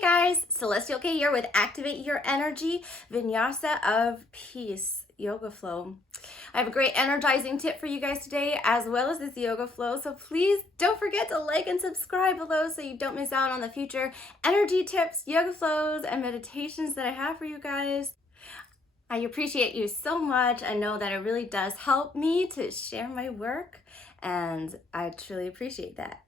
Hey guys, Celestial K here with Activate Your Energy, Vinyasa of Peace Yoga Flow. I have a great energizing tip for you guys today, as well as this yoga flow. So please don't forget to like and subscribe below so you don't miss out on the future energy tips, yoga flows, and meditations that I have for you guys. I appreciate you so much. I know that it really does help me to share my work, and I truly appreciate that.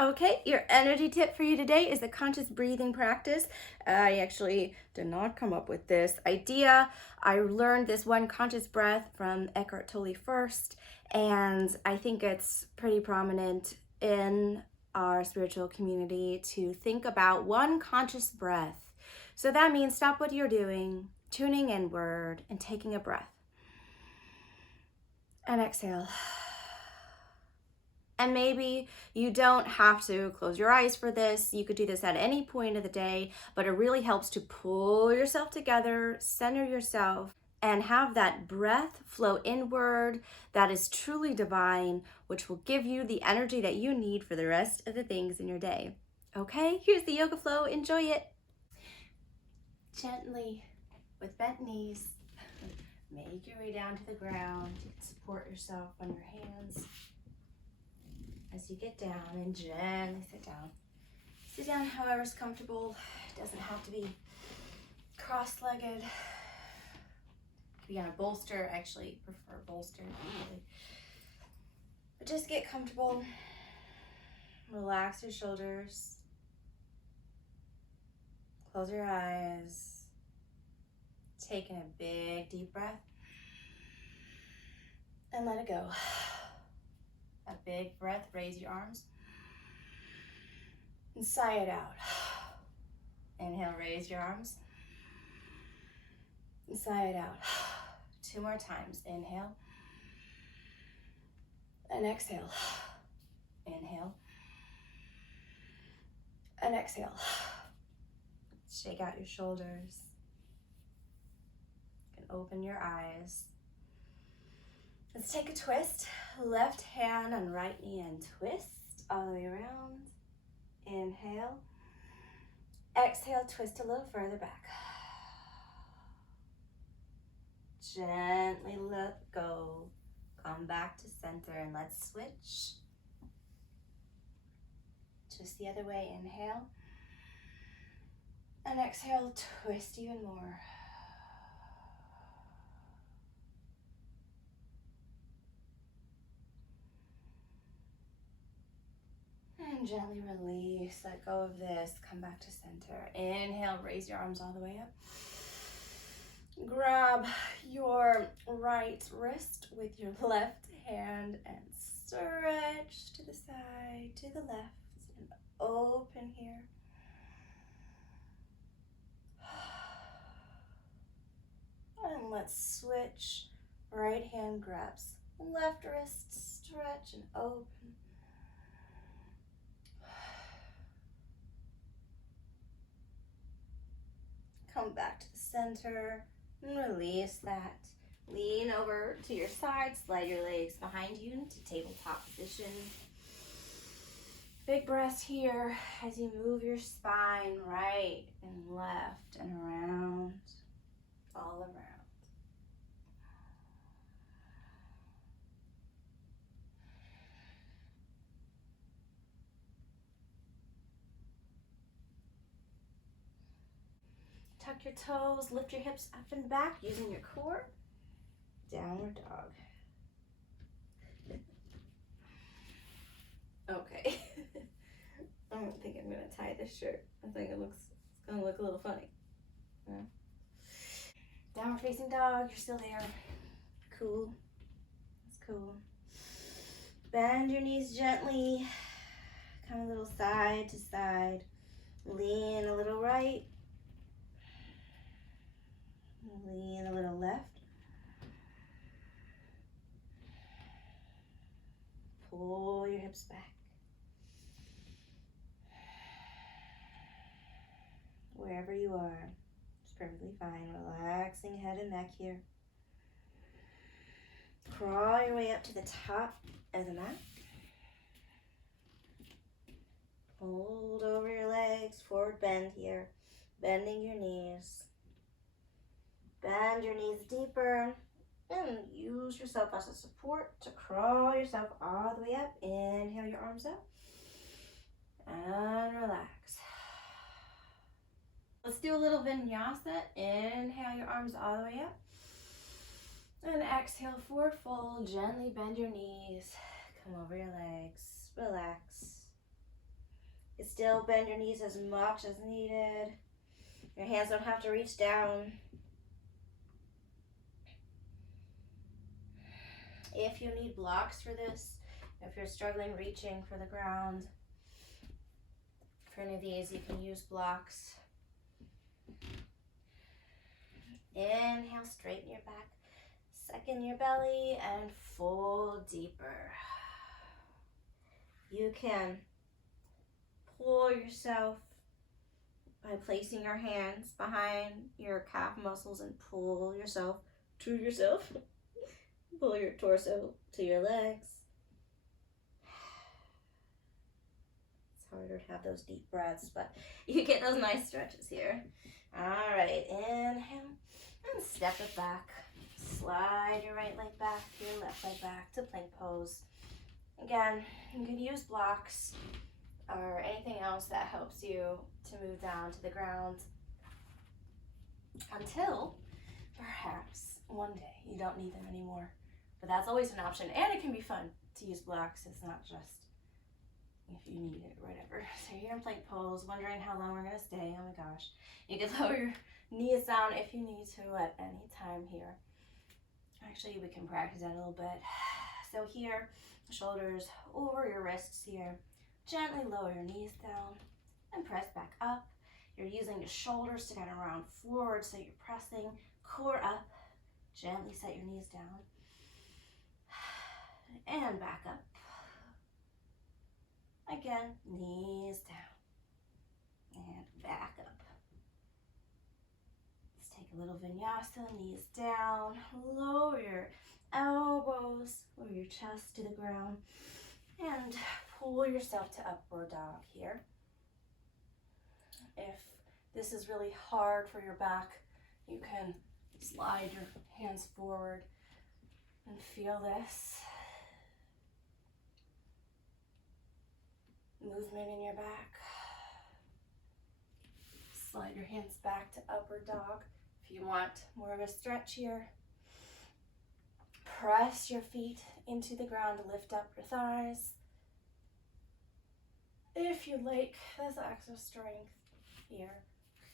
Okay, your energy tip for you today is the conscious breathing practice. I actually did not come up with this idea. I learned this one conscious breath from Eckhart Tolle first, and I think it's pretty prominent in our spiritual community to think about one conscious breath. So that means stop what you're doing, tuning inward, and taking a breath. And exhale. And maybe you don't have to close your eyes for this. You could do this at any point of the day, but it really helps to pull yourself together, center yourself, and have that breath flow inward that is truly divine, which will give you the energy that you need for the rest of the things in your day. Okay, here's the yoga flow. Enjoy it. Gently, with bent knees, make your way down to the ground. You can support yourself on your hands. As you get down and gently sit down. Sit down however is comfortable. It doesn't have to be cross-legged. Be on a bolster. I actually prefer bolster usually. But just get comfortable. Relax your shoulders. Close your eyes. Taking a big deep breath. And let it go. A big breath, raise your arms. And sigh it out. Inhale, raise your arms. And sigh it out. 2 more times. Inhale. And exhale. Inhale. And exhale. Shake out your shoulders. You can open your eyes. Let's take a twist. Left hand on right knee and twist all the way around. Inhale. Exhale, twist a little further back. Gently let go. Come back to center and let's switch. Just the other way. Inhale. And exhale, twist even more. And gently release, let go of this, come back to center. Inhale, raise your arms all the way up. Grab your right wrist with your left hand and stretch to the side, to the left, and open here. And let's switch. Right hand grabs left wrist, stretch and open. Come back to the center and release that. Lean over to your side, slide your legs behind you into tabletop position. Big breath here as you move your spine right and left and around, all around. Tuck your toes, lift your hips up and back using your core. Downward dog. Okay. I don't think I'm gonna tie this shirt. I think it's gonna look a little funny. Yeah. Downward facing dog, you're still there. Cool. That's cool. Bend your knees gently. Come a little side to side. Lean a little right. Lean a little left. Pull your hips back. Wherever you are, it's perfectly fine. Relaxing head and neck here. Crawl your way up to the top of the mat. Fold over your legs, forward bend here, bending your knees. Bend your knees deeper and use yourself as a support to crawl yourself all the way up. Inhale your arms up and relax. Let's do a little vinyasa. Inhale your arms all the way up. And exhale, forward fold. Gently bend your knees. Come over your legs. Relax. You still bend your knees as much as needed. Your hands don't have to reach down. If you need blocks for this, if you're struggling reaching for the ground, for any of these, you can use blocks. Inhale, straighten your back, second your belly, and fold deeper. You can pull yourself by placing your hands behind your calf muscles and pull yourself to yourself. Pull your torso to your legs. It's harder to have those deep breaths, but you get those nice stretches here. All right, inhale and step it back. Slide your right leg back, your left leg back to plank pose. Again, you can use blocks or anything else that helps you to move down to the ground until perhaps one day you don't need them anymore. But that's always an option, and it can be fun to use blocks. It's not just if you need it or whatever. So you're in plank pose, wondering how long we're gonna stay. Oh my gosh. You can lower your knees down if you need to at any time here. Actually, we can practice that a little bit. So here, shoulders over your wrists here. Gently lower your knees down and press back up. You're using the shoulders to kind of round forward, so you're pressing core up. Gently set your knees down. And back up. Again, knees down. And back up. Let's take a little vinyasa, knees down. Lower your elbows, lower your chest to the ground. And pull yourself to upward dog here. If this is really hard for your back, you can slide your hands forward and feel this movement in your back. Slide your hands back to upward dog. If you want more of a stretch here, press your feet into the ground to lift up your thighs. If you like this extra strength here,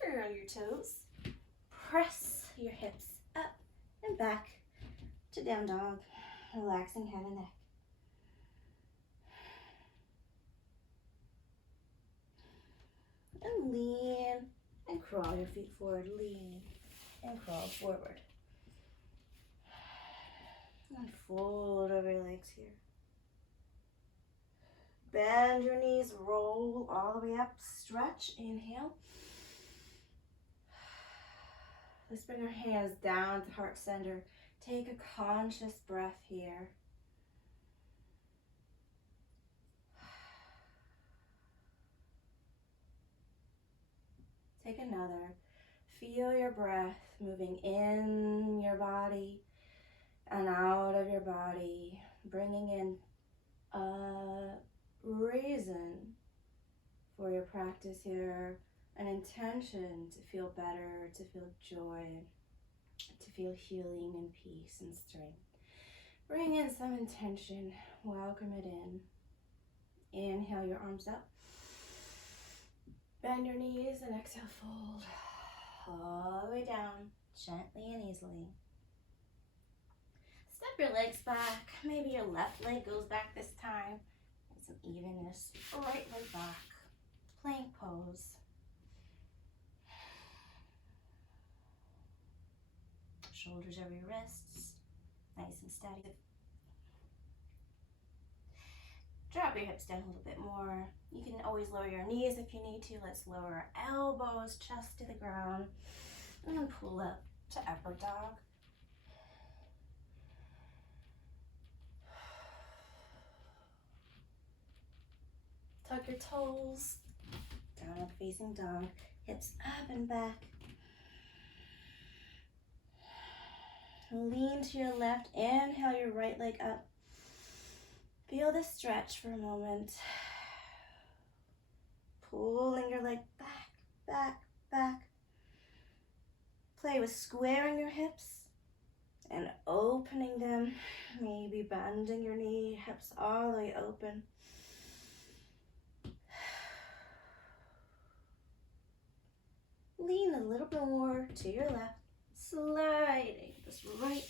curl your toes, press your hips up and back to down dog, relaxing head and neck. And lean and crawl your feet forward, lean and crawl forward. And fold over your legs here. Bend your knees, roll all the way up, stretch, inhale. Let's bring our hands down to heart center. Take a conscious breath here. Take another. Feel your breath moving in your body and out of your body, bringing in a reason for your practice here, an intention to feel better, to feel joy, to feel healing and peace and strength. Bring in some intention, welcome it in. Inhale your arms up. Bend your knees and exhale, fold all the way down, gently and easily. Step your legs back. Maybe your left leg goes back this time. Get some evenness. Right leg back. Plank pose. Shoulders over your wrists. Nice and steady. Drop your hips down a little bit more. You can always lower your knees if you need to. Let's lower our elbows, chest to the ground, and then pull up to upward dog. Tuck your toes, Downward facing dog. Hips up and back. Lean to your left. Inhale your right leg up. Feel the stretch for a moment. Pulling your leg back, back, back. Play with squaring your hips and opening them. Maybe bending your knee, hips all the way open. Lean a little bit more to your left. Sliding this right leg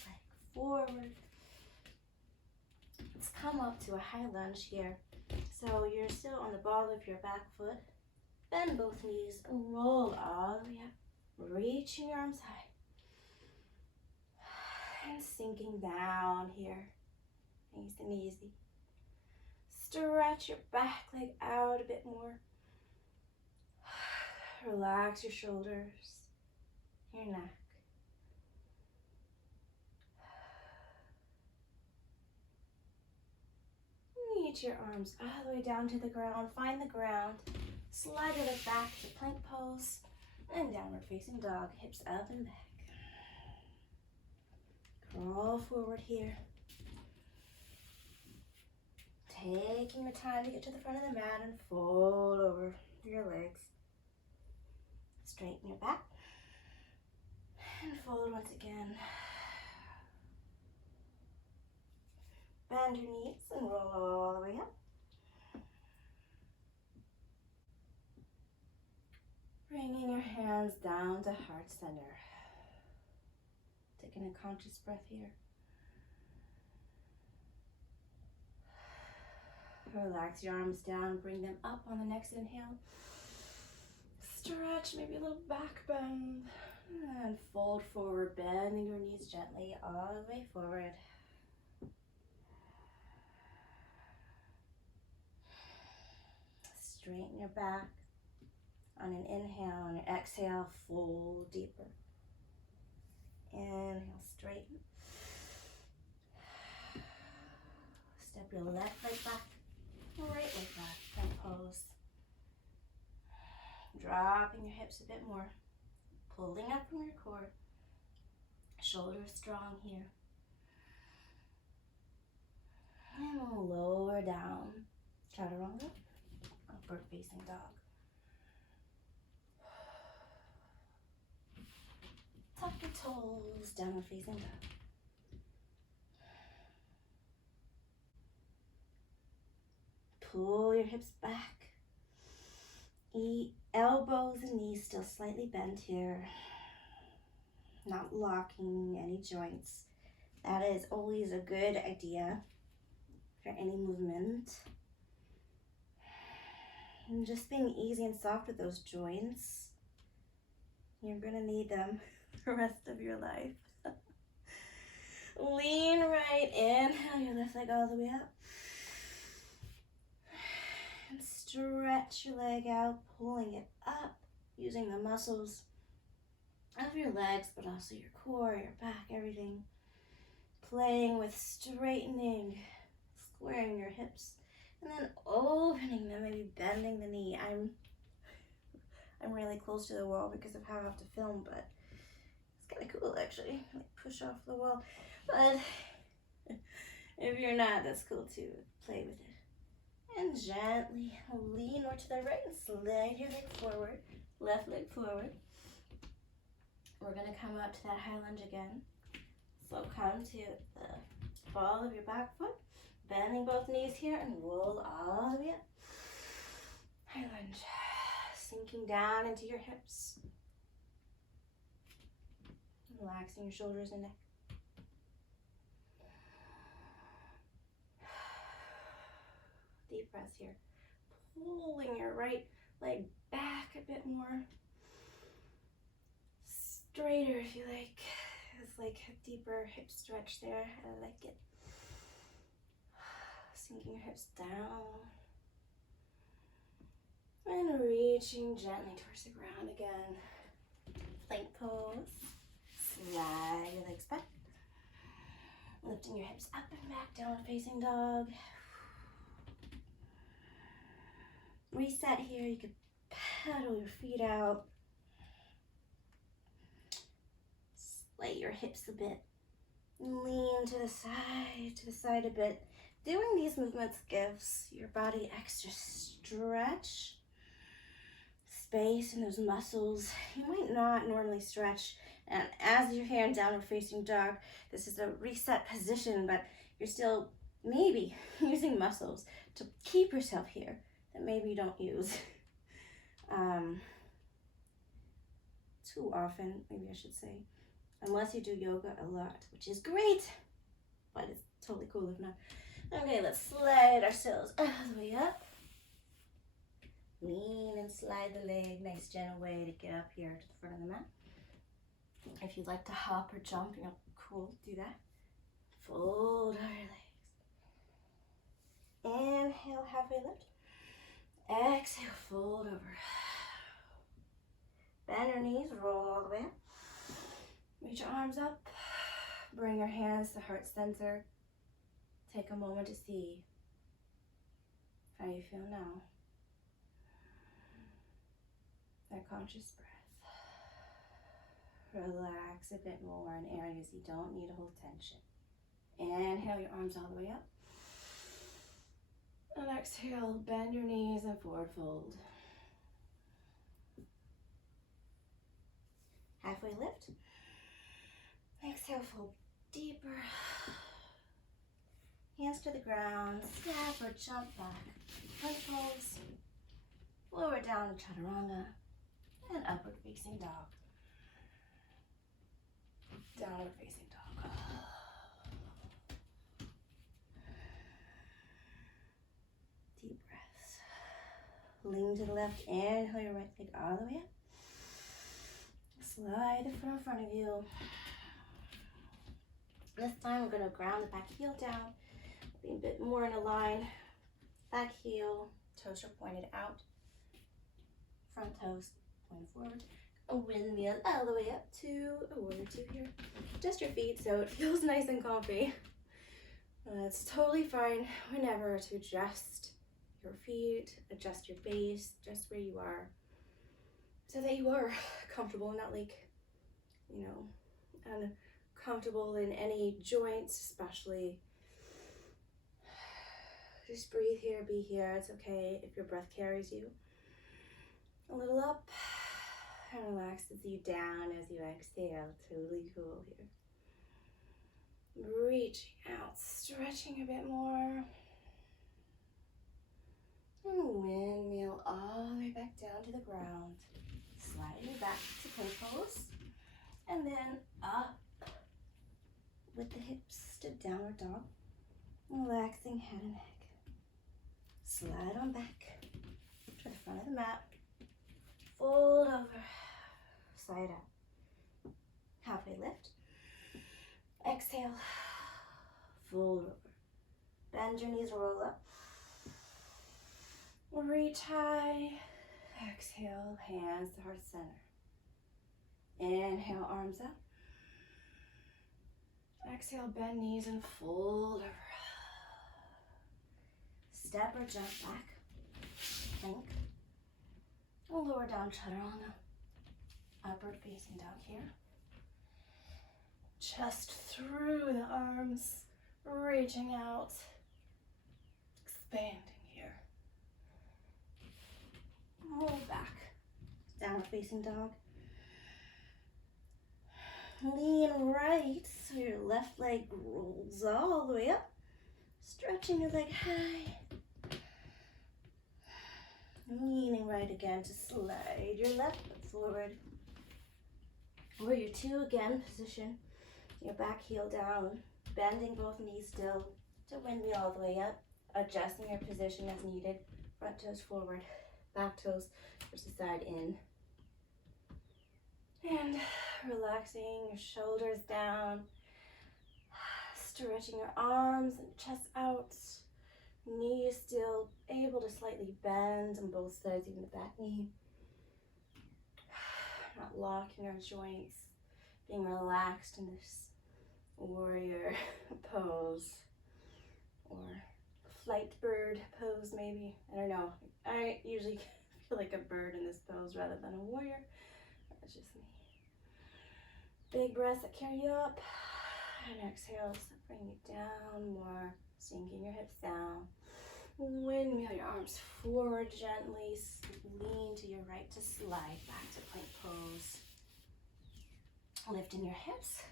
forward. Let's come up to a high lunge here. So you're still on the ball of your back foot. Bend both knees and roll all the way up. Reaching your arms high. And sinking down here. Nice and easy. Stretch your back leg out a bit more. Relax your shoulders, your neck. Reach your arms all the way down to the ground. Find the ground. Slide your leg back to plank pose and downward facing dog. Hips up and back. Crawl forward here. Taking the time to get to the front of the mat and fold over your legs. Straighten your back. And fold once again. Bend your knees and roll all the way up. Bringing your hands down to heart center. Taking a conscious breath here. Relax your arms down, bring them up on the next inhale. Stretch, maybe a little back bend. And fold forward, bending your knees gently all the way forward. Straighten your back. On an inhale, on your exhale, fold deeper. Inhale, straighten. Step your left leg back, right leg back, plank pose. Dropping your hips a bit more. Pulling up from your core. Shoulders strong here. And we'll lower down. Chaturanga, upward facing dog. Tuck your toes, downward facing dog. Pull your hips back. Elbows and knees still slightly bent here. Not locking any joints. That is always a good idea for any movement. And just being easy and soft with those joints. You're gonna need them the rest of your life. Lean right, inhale your left leg all the way up. And stretch your leg out, pulling it up, using the muscles of your legs, but also your core, your back, everything. Playing with straightening, squaring your hips, and then opening them, maybe bending the knee. I'm really close to the wall because of how I have to film, but it's kind of cool actually. Like push off the wall, but if you're not, that's cool too. Play with it. And gently lean over to the right and slide your leg forward, left leg forward. We're gonna come up to that high lunge again. So come to the ball of your back foot, bending both knees here and roll all the way up. High lunge, sinking down into your hips. Relaxing your shoulders and neck. Deep breaths here. Pulling your right leg back a bit more. Straighter if you like. It's like a deeper hip stretch there. I like it. Sinking your hips down. And reaching gently towards the ground again. Plank pose. Slide your legs back. Lifting your hips up and back, downward facing dog. Reset here. You could Paddle your feet out. Slay your hips a bit. Lean to the side a bit. Doing these movements gives your body extra stretch, space in those muscles you might not normally stretch. And as you're here in downward facing dog, this is a reset position, but you're still maybe using muscles to keep yourself here that maybe you don't use too often, maybe I should say, unless you do yoga a lot, which is great, but it's totally cool if not. Okay, let's slide ourselves all the way up. Lean and slide the leg, nice gentle way to get up here to the front of the mat. If you'd like to hop or jump, you know, cool, do that. Fold our legs. Inhale, halfway lift. Exhale, fold over. Bend your knees, roll all the way up. Reach your arms up. Bring your hands to heart center. Take a moment to see how you feel now. That conscious breath. Relax a bit more in areas you don't need to hold tension. Inhale your arms all the way up. And exhale, bend your knees and forward fold. Halfway lift. Exhale, fold deeper. Hands to the ground, step or jump back. Plank pose, lower down to Chaturanga, and upward facing dog. Downward facing dog. Deep breaths. Lean to the left, inhale your right leg all the way up. Slide the foot in front of you. This time we're going to ground the back heel down, be a bit more in a line. Back heel, toes are pointed out. Front toes pointed forward. A windmill all the way up to a warrior two here. Just your feet so it feels nice and comfy. It's totally fine whenever to adjust your feet, adjust your base, just where you are, so that you are comfortable, not like, you know, uncomfortable in any joints, especially. Just breathe here, be here. It's okay if your breath carries you. A little up and relaxes you down as you exhale. Totally cool here. Reaching out, stretching a bit more. And windmill all the way back down to the ground. Sliding back to plank pose. And then up with the hips to downward dog. Relaxing head and neck. Slide on back to the front of the mat. Fold over, side up. Halfway lift. Exhale, fold over. Bend your knees, roll up. Reach high. Exhale, hands to heart center. Inhale, arms up. Exhale, bend knees and fold over. Step or jump back. Plank. Lower down Chaturanga. Upward facing dog here. Chest through the arms, reaching out, expanding here. Roll back. Downward facing dog. Lean right so your left leg rolls all the way up. Stretching your leg high. Leaning right again to slide your left foot forward. Warrior two again, position your back heel down, bending both knees still to windmill all the way up, adjusting your position as needed. Front toes forward, back toes towards the side in. And relaxing your shoulders down, stretching your arms and chest out. Knees still able to slightly bend on both sides, even the back knee. Not locking our joints, being relaxed in this warrior pose or flight bird pose maybe. I don't know. I usually feel like a bird in this pose rather than a warrior. That's just me. Big breaths that carry you up. And exhales that bring you down more. Sinking your hips down. Windmill your arms forward gently. Lean to your right to slide back to plank pose. Lifting your hips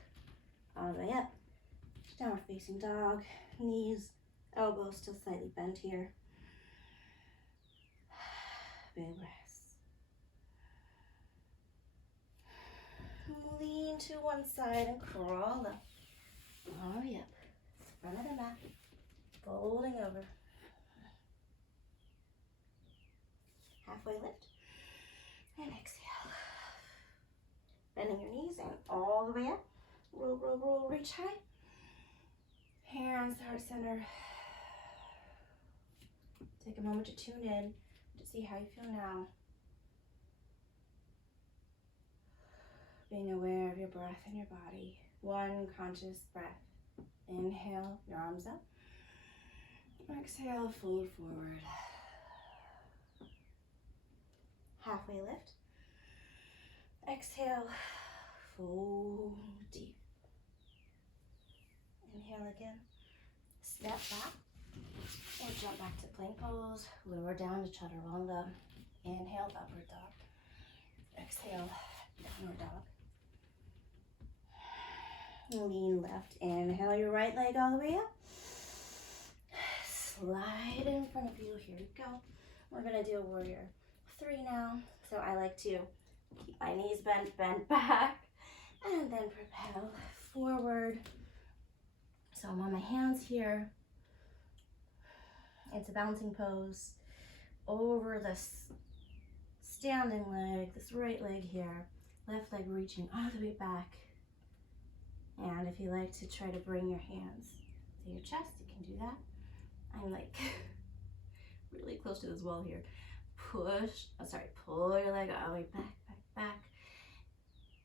all the way up. Downward facing dog. Knees, elbows still slightly bent here. Big breaths. Lean to one side and crawl up. All the way up. Front of the mat. Folding over. Halfway lift. And exhale. Bending your knees and all the way up. Roll, roll, roll, reach high. Hands to heart center. Take a moment to tune in to see how you feel now. Being aware of your breath and your body. One conscious breath. Inhale, your arms up. Exhale, fold forward. Halfway lift. Exhale, fold deep. Inhale again. Step back or jump back to plank pose. Lower down to Chaturanga. Inhale, upward dog. Exhale, downward dog. Lean left. Inhale your right leg all the way up. Slide in front of you. Here we go. We're going to do a warrior 3 now. So I like to keep my knees bent, bend back, and then propel forward. So I'm on my hands here. It's a bouncing pose over this standing leg, this right leg here. Left leg reaching all the way back. And if you like to try to bring your hands to your chest, you can do that. I'm like really close to this wall here. Pull your leg all the way back, back, back.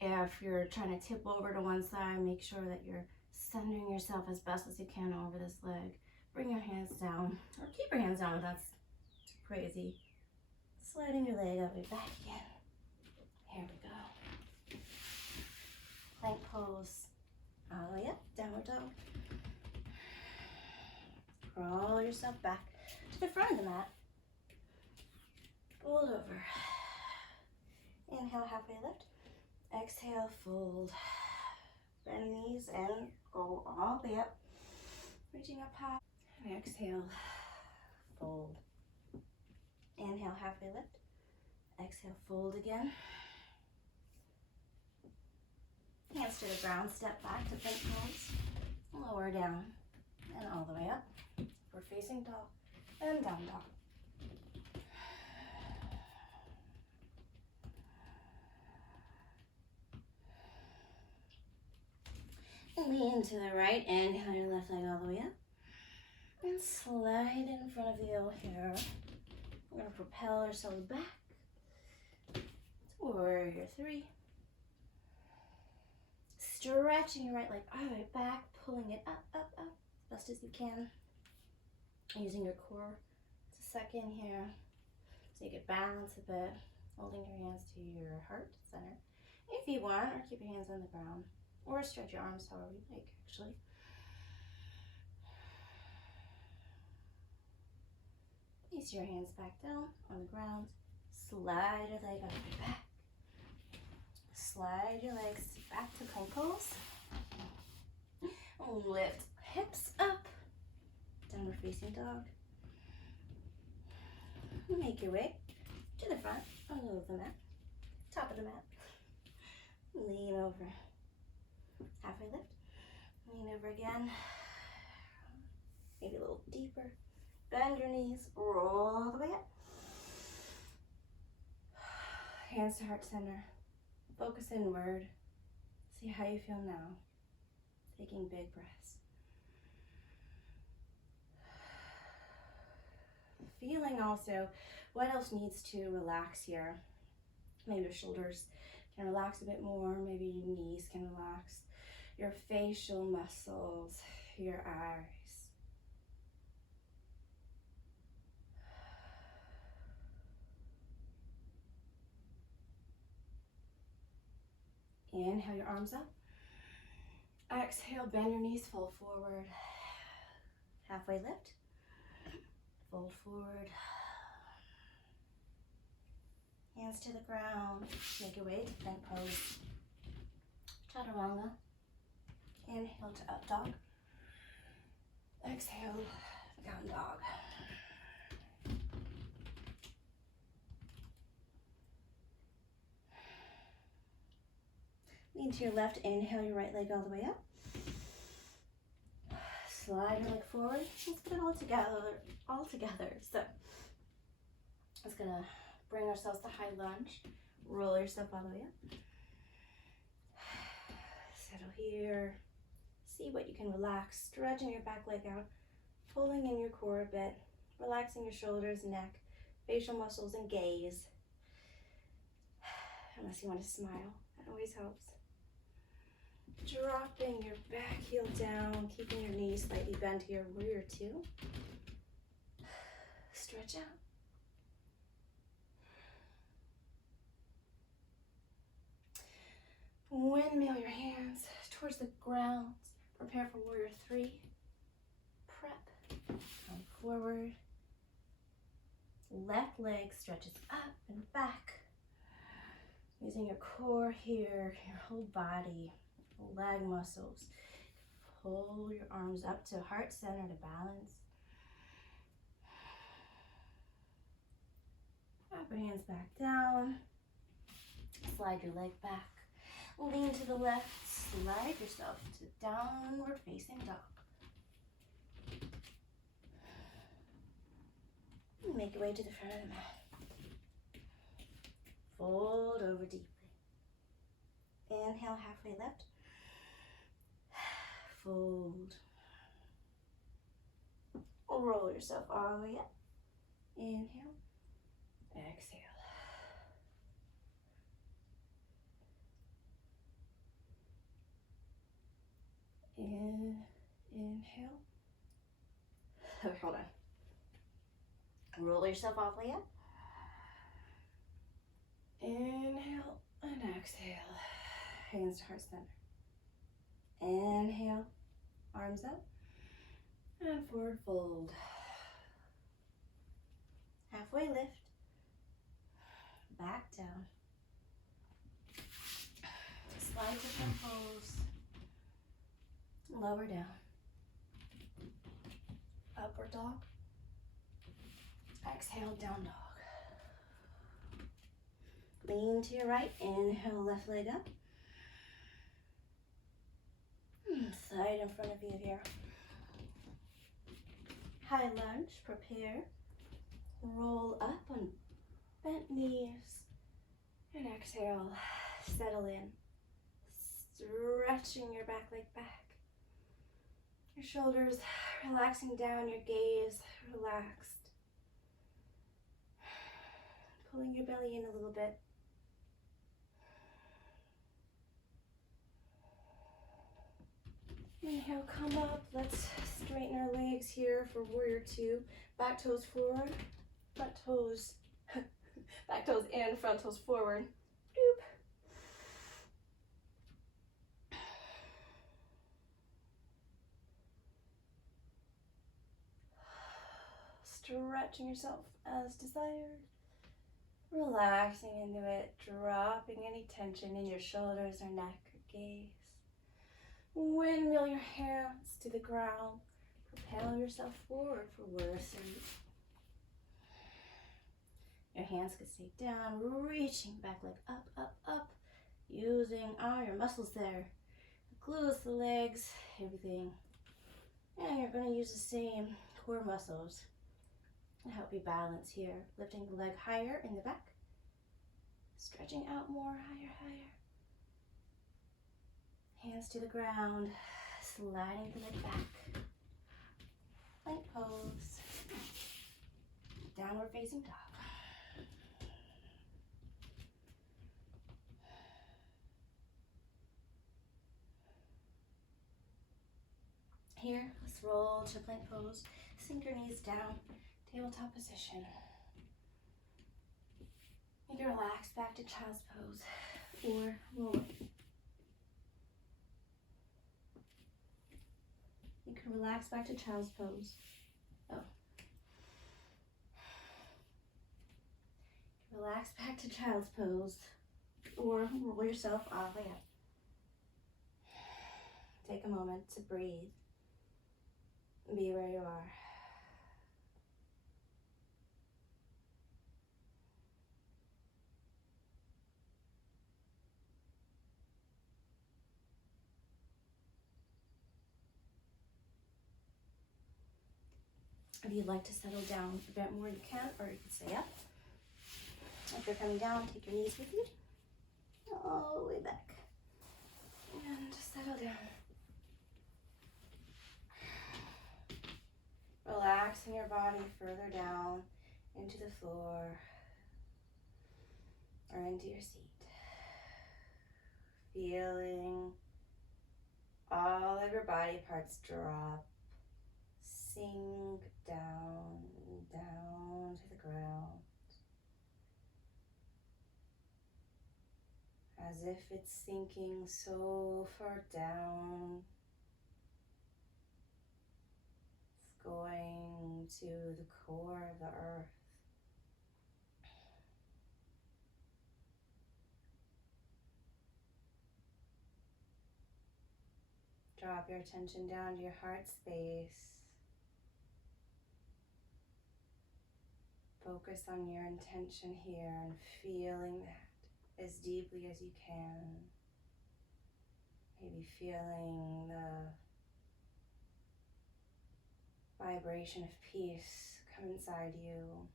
If you're trying to tip over to one side, make sure that you're centering yourself as best as you can over this leg. Bring your hands down, or keep your hands down if that's too crazy. Sliding your leg all the way back again. Here we go. Plank pose. All the way up, downward dog. Crawl yourself back to the front of the mat. Fold over. Inhale, halfway lift. Exhale, fold. Bend knees and go all the way up. Reaching up high. And exhale, fold. Inhale, halfway lift. Exhale, fold again. Hands to the ground, step back to plank pose. Lower down and all the way up. We're facing dog and down dog. Lean to the right, inhale your left leg all the way up. And slide in front of you here. We're going to propel ourselves back. Warrior 3. Stretching your right leg all the way back, pulling it up, up, up, as best as you can. Using your core as a second here. So you can balance a bit, holding your hands to your heart center. If you want, or keep your hands on the ground. Or stretch your arms however you like, actually. Place your hands back down on the ground. Slide your leg up and back. Slide your legs back to plank pose. Lift hips up. Downward facing dog. Make your way to the front of the mat. Top of the mat. Lean over. Halfway lift. Lean over again. Maybe a little deeper. Bend your knees. Roll all the way up. Hands to heart center. Focus inward. See how you feel now. Taking big breaths. Feeling also what else needs to relax here. Maybe your shoulders can relax a bit more. Maybe your knees can relax. Your facial muscles, your eyes. Inhale your arms up. Exhale, bend your knees, fold forward. Halfway lift. Fold forward. Hands to the ground. Make your way to plank pose. Chaturanga. Inhale to up dog. Exhale, down dog. Lean to your left, inhale your right leg all the way up. Slide your leg forward. Let's put it all together. So, it's gonna bring ourselves to high lunge. Roll yourself all the way up. Settle here. See what you can relax. Stretching your back leg out. Pulling in your core a bit. Relaxing your shoulders, neck, facial muscles, and gaze. Unless you want to smile. That always helps. Dropping your back heel down, keeping your knees slightly bent here, warrior two. Stretch out. Windmill your hands towards the ground. Prepare for warrior three. Prep. Come forward. Left leg stretches up and back. Using your core here, your whole body. Leg muscles. Pull your arms up to heart center to balance. Drop your hands back down. Slide your leg back. Lean to the left. Slide yourself to downward facing dog. Make your way to the front of the mat. Fold over deeply. Inhale, halfway lift. Fold. Roll yourself all the way up. Inhale. Exhale. Inhale. Okay, hold on. Roll yourself all the way up. Inhale and exhale. Hands to heart center. Inhale, arms up, and forward fold. Halfway lift, back down. Slide to front pose, lower down. Upward dog, exhale, down dog. Lean to your right, inhale, left leg up. Side in front of you here. High lunge, prepare. Roll up on bent knees. And exhale, settle in. Stretching your back leg back. Your shoulders relaxing down, your gaze relaxed. Pulling your belly in a little bit. Inhale, come up. Let's straighten our legs here for warrior two. Back toes forward, front toes, back toes in, front toes forward. Doop. Stretching yourself as desired. Relaxing into it, dropping any tension in your shoulders or neck or gaze. Windmill your hands to the ground. Propel yourself forward for warrior three. Your hands can stay down, reaching back leg up, up, up. Using all your muscles there. The glutes, the legs, everything. And you're going to use the same core muscles to help you balance here. Lifting the leg higher in the back. Stretching out more, higher, higher. Hands to the ground, sliding the leg back. Plank pose. Downward facing dog. Here, let's roll to plank pose. Sink your knees down, tabletop position. You can relax back to child's pose or roll it. relax back to child's pose. Oh. Relax back to child's pose. Or roll yourself all the way up. Take a moment to breathe. Be where you are. If you'd like to settle down a bit more, you can, or you can stay up. If you're coming down, take your knees with you. All the way back. And just settle down. Relaxing your body further down into the floor or into your seat. Feeling all of your body parts drop, sink down, down to the ground. As if it's sinking so far down. It's going to the core of the earth. Drop your attention down to your heart space. Focus on your intention here and feeling that as deeply as you can. Maybe feeling the vibration of peace come inside you.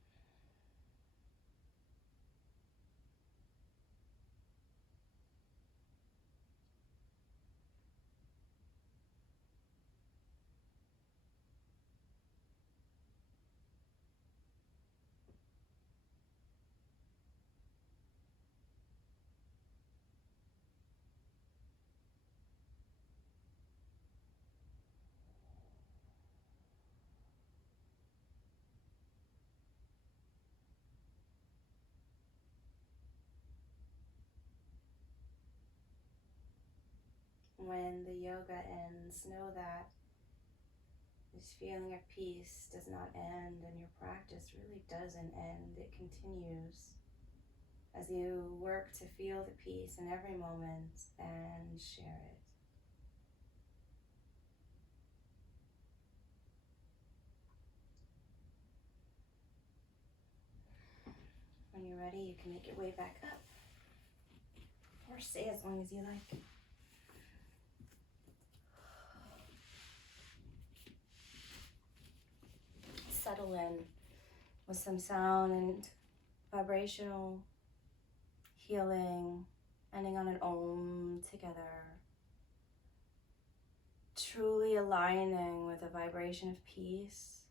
When the yoga ends, know that this feeling of peace does not end, and your practice really doesn't end. It continues as you work to feel the peace in every moment and share it. When you're ready, you can make your way back up or stay as long as you like. Settle in with some sound and vibrational healing, ending on an om together. Truly aligning with a vibration of peace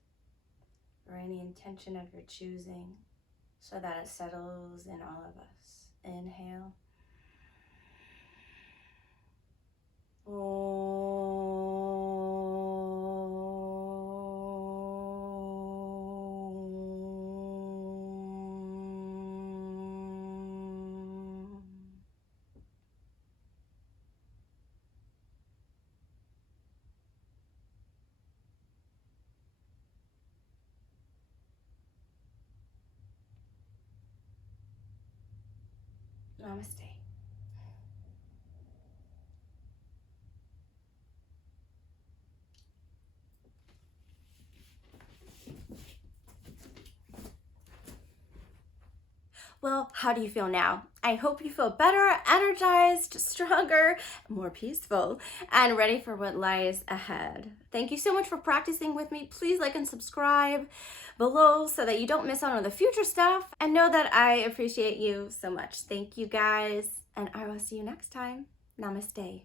or any intention of your choosing so that it settles in all of us. Inhale. Namaste. Well, how do you feel now? I hope you feel better, energized, stronger, more peaceful, and ready for what lies ahead. Thank you so much for practicing with me. Please like and subscribe below so that you don't miss out on the future stuff. And know that I appreciate you so much. Thank you guys, and I will see you next time. Namaste.